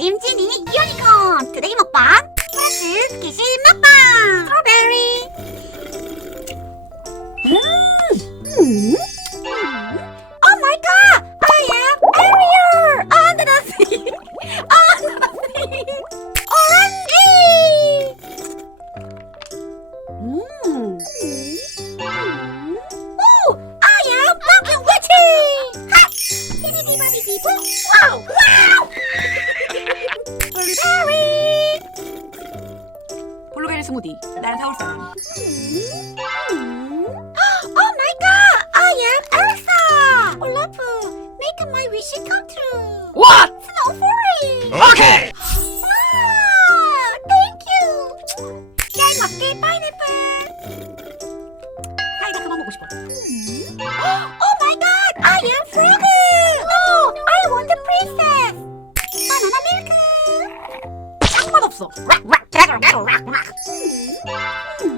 지니 유니콘 투데이 먹방 프라츠 스키시 먹방 스트로베리 음. Oh my god! I am Ariel! On the nothing! On nothing! Orange! 음. 오! I am pumpkin witchy! 하! 디디디바디디보! 와우! 와우! 블루베리 스무디. 나는 사올 사람. Oh my god! I am Elsa! 올라프! Make my wish come true! What? Snow Fury! Okay. Wow! Thank you! 잘 먹게 파인애플! 사이다 그만 먹고 싶어. Oh my god! I am Frog! No! I want the princess! 바나나 밀크! 짱맛 없어. 락! 락! 락! 락! 락! 락! 음.